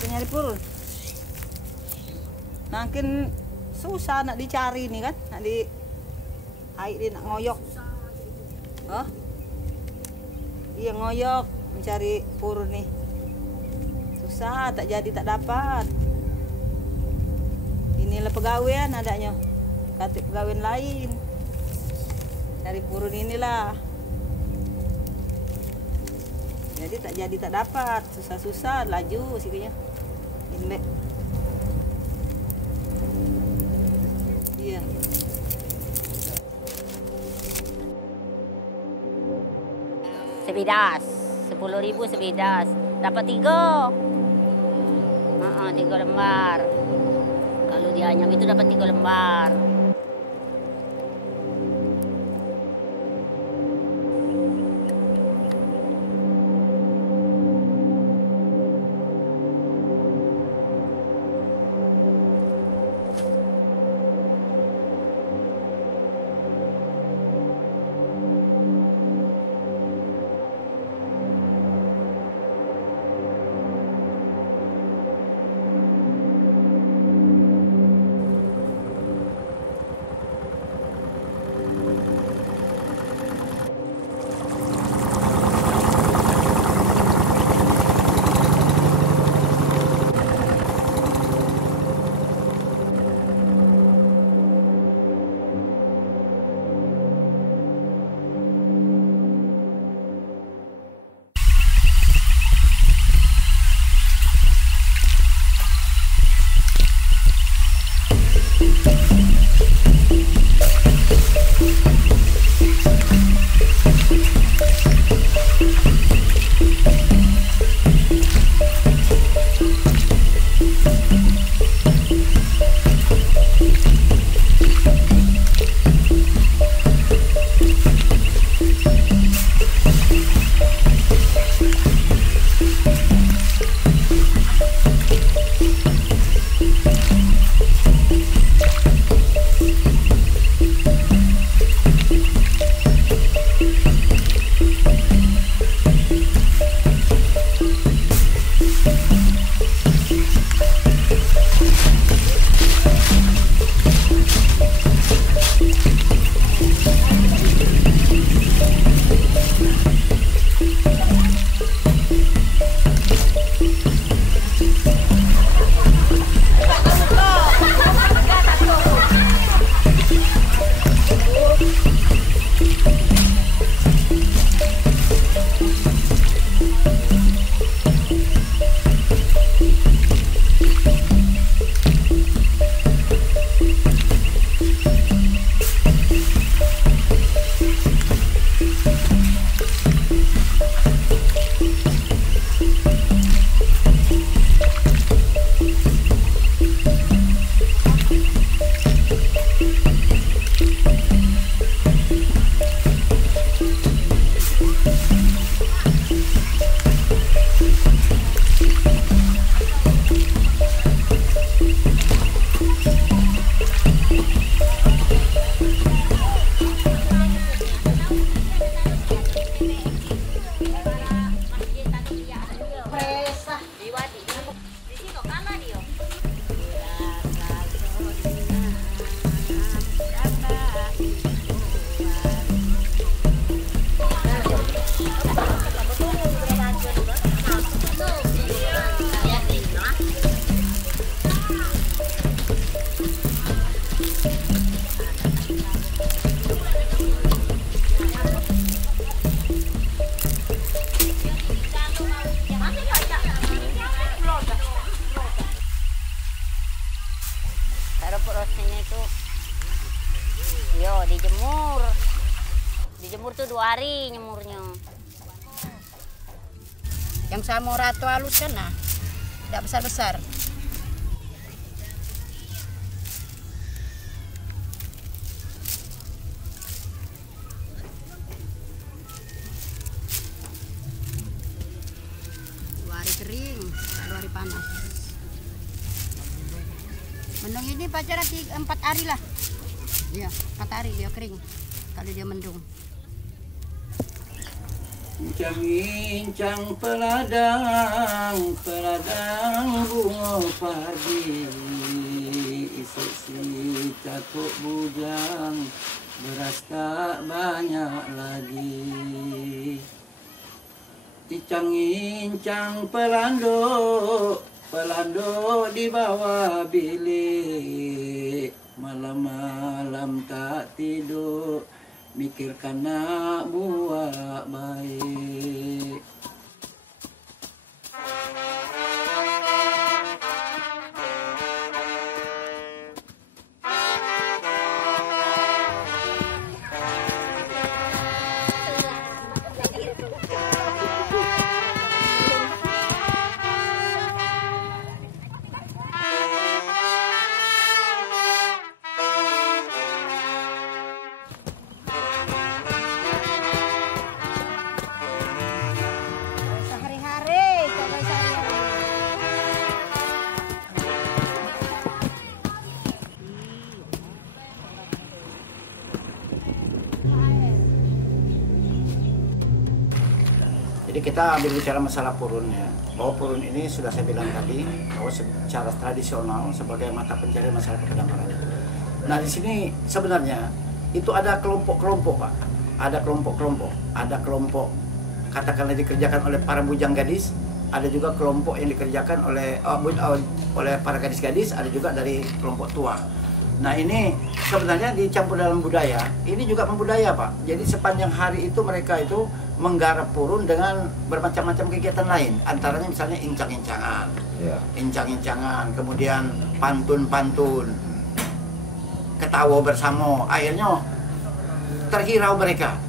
Kita nyari purun. Makin susah nak dicari nih kan, nak di air dia nak ngoyok. Oh, iya ngoyok mencari purun nih. Susah, tak jadi tak dapat. Inilah pegawaian adanya, kata pegawaian lain. Dari purun inilah. Jadi tak dapat, susah-susah laju sihnya. Ini. Iya. Sebidas, 10.000 sebidas. Dapat 3. 3 lembar. Kalau dianyam itu dapat 3 lembar. Dijemur tuh 2 hari nyemurnya. Yang samorato halus kan, nah, tidak besar-besar. Kering, 2 hari panas. Mendung ini pacaran 4 hari lah. Iya, 4 hari dia kering. Kalau dia mendung. Bincang-bincang peladang bunga padi, isi cakuk bujang, beras tak banyak lagi. Incang-incang pelando di bawah bilik, malam-malam tak tidur, mikirkan nak buat baik. Jadi kita ambil bicara masalah purun ya, bahwa purun ini sudah saya bilang tadi bahwa secara tradisional sebagai mata pencarian masyarakat Pedamaran. Nah di sini sebenarnya itu ada kelompok-kelompok Pak, ada kelompok katakanlah dikerjakan oleh para bujang gadis, ada juga kelompok yang dikerjakan oleh para gadis-gadis, ada juga dari kelompok tua. Nah ini sebenarnya dicampur dalam budaya, ini juga membudaya Pak. Jadi sepanjang hari itu mereka itu menggarap purun dengan bermacam-macam kegiatan lain, antaranya misalnya incang-incangan, kemudian pantun-pantun, ketawa bersama, akhirnya terhirau mereka.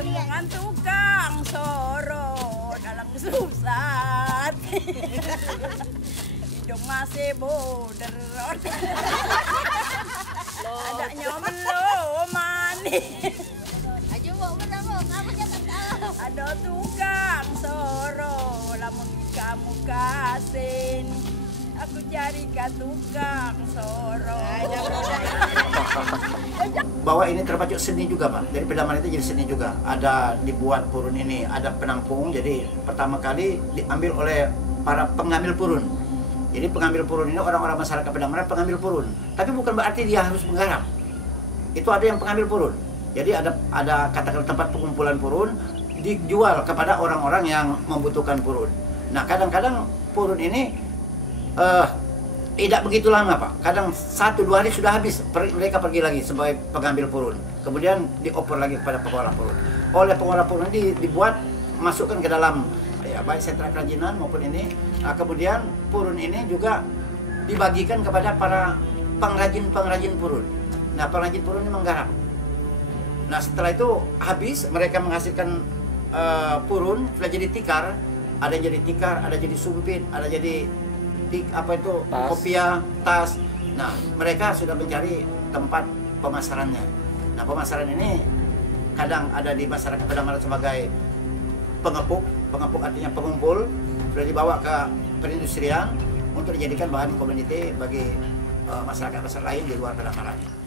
Dengan tukang soro dalam susah, hidung masih boder, adanya belum manis. Ada tukang soro, lamun kamu kasin, aku carikan tukang soro. Bahwa ini terpacu seni juga Pak, dari Pedamaran itu jadi seni juga. Ada dibuat purun ini, ada penampung, jadi pertama kali diambil oleh para pengambil purun. Jadi pengambil purun ini orang-orang masyarakat Pedamaran pengambil purun, tapi bukan berarti dia harus menggarap. Itu ada yang pengambil purun. Jadi ada katakan tempat pengumpulan purun dijual kepada orang-orang yang membutuhkan purun. Nah kadang-kadang purun ini tidak begitu lama Pak, kadang 1-2 hari sudah habis, mereka pergi lagi sebagai pengambil purun, kemudian dioper lagi kepada pengolah purun. Oleh pengolah purun ini dibuat, masukkan ke dalam ya, baik sentra kerajinan maupun ini. Nah, kemudian purun ini juga dibagikan kepada para pengrajin purun. Nah pengrajin purun ini menggarap. Nah setelah itu habis, mereka menghasilkan purun, sudah jadi tikar, ada jadi tikar, ada jadi sumpit, ada jadi kopiah, tas. Nah mereka sudah mencari tempat pemasarannya. Nah pemasaran ini kadang ada di masyarakat Pedamaran sebagai pengepuk artinya pengumpul, sudah dibawa ke perindustrian untuk dijadikan bahan komoditi bagi masyarakat lain di luar Pedamaran.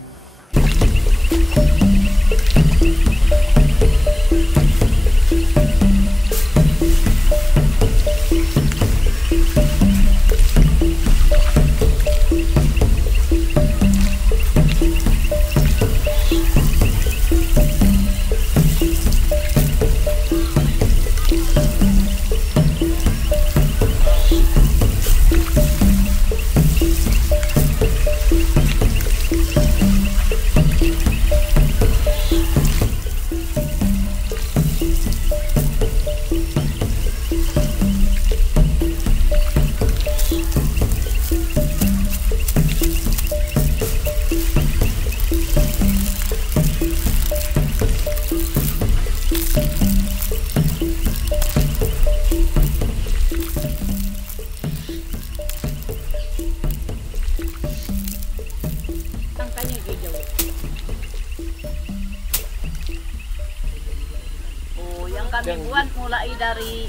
Kami buat mulai dari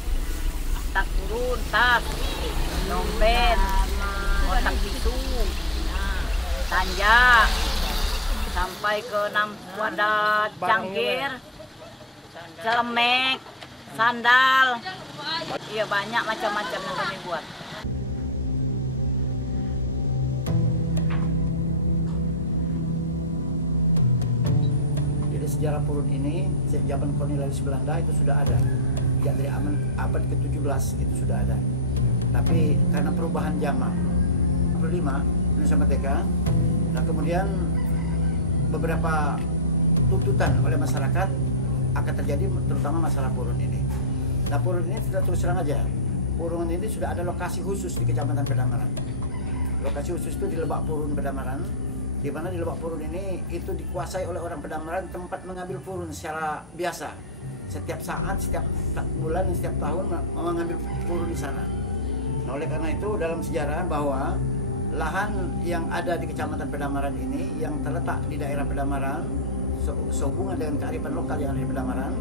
tak turun, tas, dompet, kotak tisu, tanja, sampai ke 6 wadah cangkir, celemek, sandal. Iya, banyak macam-macam yang kami buat. Jadi sejarah purun ini sejak zaman kolonialis Belanda itu sudah ada. Ya, dari abad ke-17 itu sudah ada. Tapi karena perubahan zaman 45 Indonesia Merdeka, nah kemudian beberapa tuntutan oleh masyarakat akan terjadi, terutama masalah purun ini. Nah, purun ini sudah terus terang aja. Purun ini sudah ada lokasi khusus di Kecamatan Pedamaran. Lokasi khusus itu di Lebak Purun Pedamaran, di mana di Lebak Purun ini itu dikuasai oleh orang Pedamaran, tempat mengambil purun secara biasa. Setiap saat, setiap bulan, setiap tahun mengambil purun di sana. Nah, oleh karena itu dalam sejarah bahwa lahan yang ada di Kecamatan Pedamaran ini yang terletak di daerah Pedamaran sehubungan dengan kearifan lokal yang ada di Pedamaran,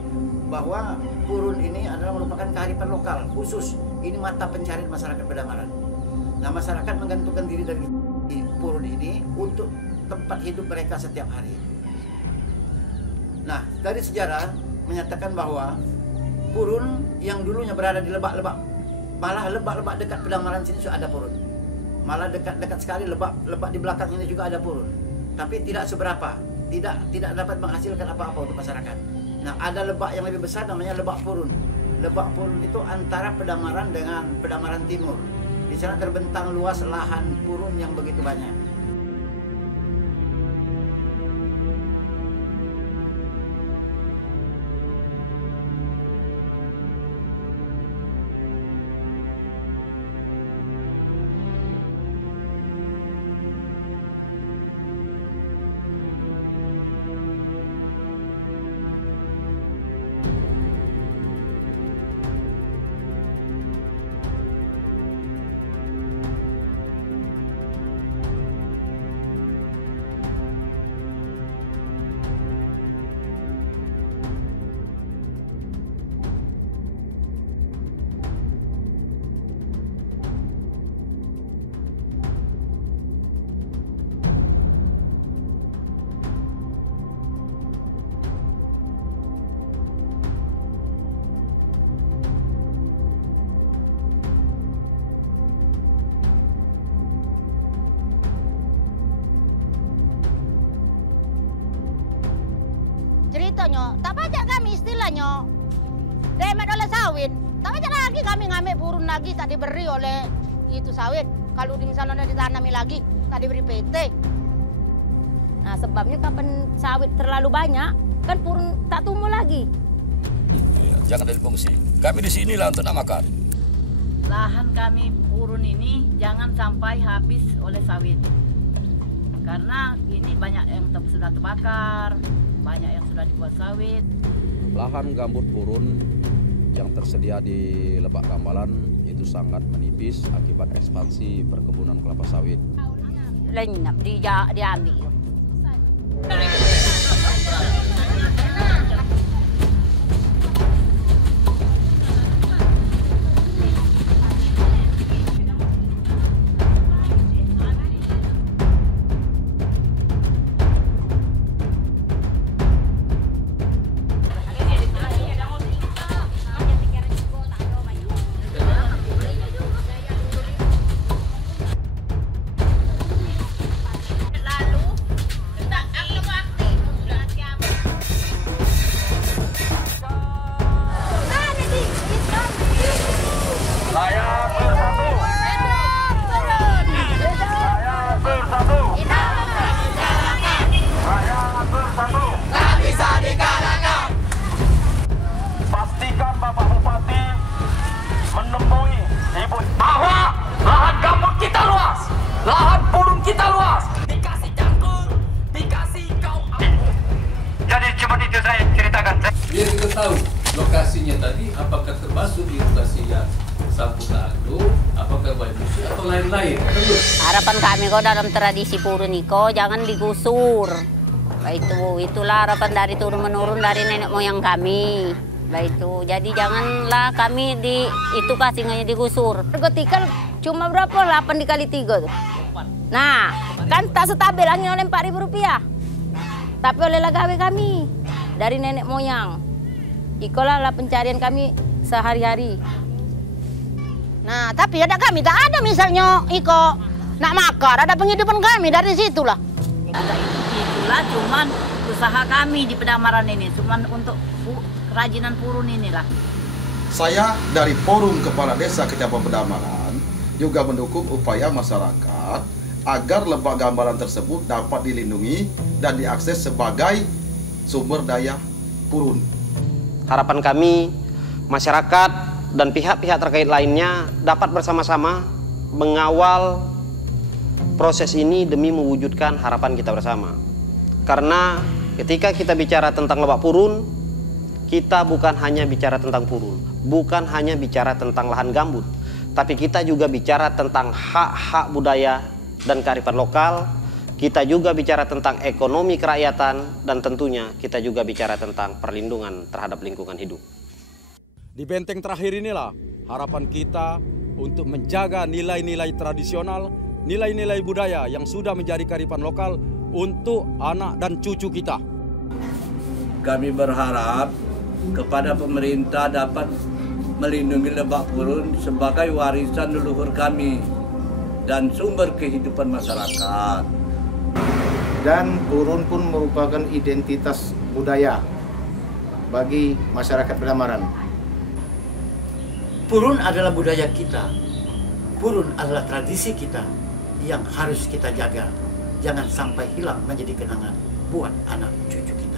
bahwa purun ini adalah merupakan kearifan lokal khusus. Ini mata pencarian masyarakat Pedamaran. Nah, masyarakat menggantungkan diri dari purun ini untuk tempat hidup mereka setiap hari. Nah, dari sejarah menyatakan bahwa purun yang dulunya berada di lebak-lebak, malah lebak-lebak dekat Pedamaran sini sudah ada purun. Malah dekat sekali lebak di belakang ini juga ada purun. Tapi tidak seberapa, tidak dapat menghasilkan apa-apa untuk masyarakat. Nah, ada lebak yang lebih besar namanya Lebak Purun. Lebak Purun itu antara Pedamaran dengan Pedamaran Timur. Di sana terbentang luas lahan purun yang begitu banyak. Ceritanya, tak baca kami istilahnya. Demet oleh sawit. Tak baca lagi kami ngambil purun lagi, tak diberi oleh itu sawit. Kalau di misalnya ditanami lagi, tak diberi PT. Nah, sebabnya kapan sawit terlalu banyak, kan purun tak tumbuh lagi. Jangan dari fungsi. Kami di sinilah untuk nak makan. Lahan kami purun ini jangan sampai habis oleh sawit. Karena ini banyak yang sudah terbakar, banyak yang sudah dibuat sawit. Lahan gambut purun yang tersedia di Lebak Rambalan itu sangat menipis akibat ekspansi perkebunan kelapa sawit. Lenyap, diambil. Biar kita tahu lokasinya tadi apakah termasuk di lokasi yang Sampulado, apakah Baimusi atau lain-lain. Harapan kami kok dalam tradisi purun iko jangan digusur. Itulah harapan dari turun menurun dari nenek moyang kami. Nah itu, jadi janganlah kami itu kasingannya digusur. Harga tikar cuma berapa? 8 dikali 3 tuh. Nah, kan tak stabil angin oleh Rp4.000. Tapi oleh gawe kami dari nenek moyang. Ikolah lah pencarian kami sehari-hari. Nah, tapi ada kami tak ada misalnya Iko nak makar, ada penghidupan kami dari situlah. Itulah cuman usaha kami di Pedamaran ini, cuman untuk kerajinan purun inilah. Saya dari Forum Kepala Desa Kecamatan Pedamaran juga mendukung upaya masyarakat agar lebak gambaran tersebut dapat dilindungi dan diakses sebagai sumber daya purun. Harapan kami, masyarakat dan pihak-pihak terkait lainnya dapat bersama-sama mengawal proses ini demi mewujudkan harapan kita bersama. Karena ketika kita bicara tentang lebak purun, kita bukan hanya bicara tentang purun, bukan hanya bicara tentang lahan gambut, tapi kita juga bicara tentang hak-hak budaya dan kearifan lokal. Kita juga bicara tentang ekonomi kerakyatan, dan tentunya kita juga bicara tentang perlindungan terhadap lingkungan hidup. Di benteng terakhir inilah harapan kita untuk menjaga nilai-nilai tradisional, nilai-nilai budaya yang sudah menjadi kearifan lokal untuk anak dan cucu kita. Kami berharap kepada pemerintah dapat melindungi lebak purun sebagai warisan leluhur kami dan sumber kehidupan masyarakat. Dan purun pun merupakan identitas budaya bagi masyarakat Pedamaran. Purun adalah budaya kita. Purun adalah tradisi kita yang harus kita jaga. Jangan sampai hilang menjadi kenangan buat anak cucu kita.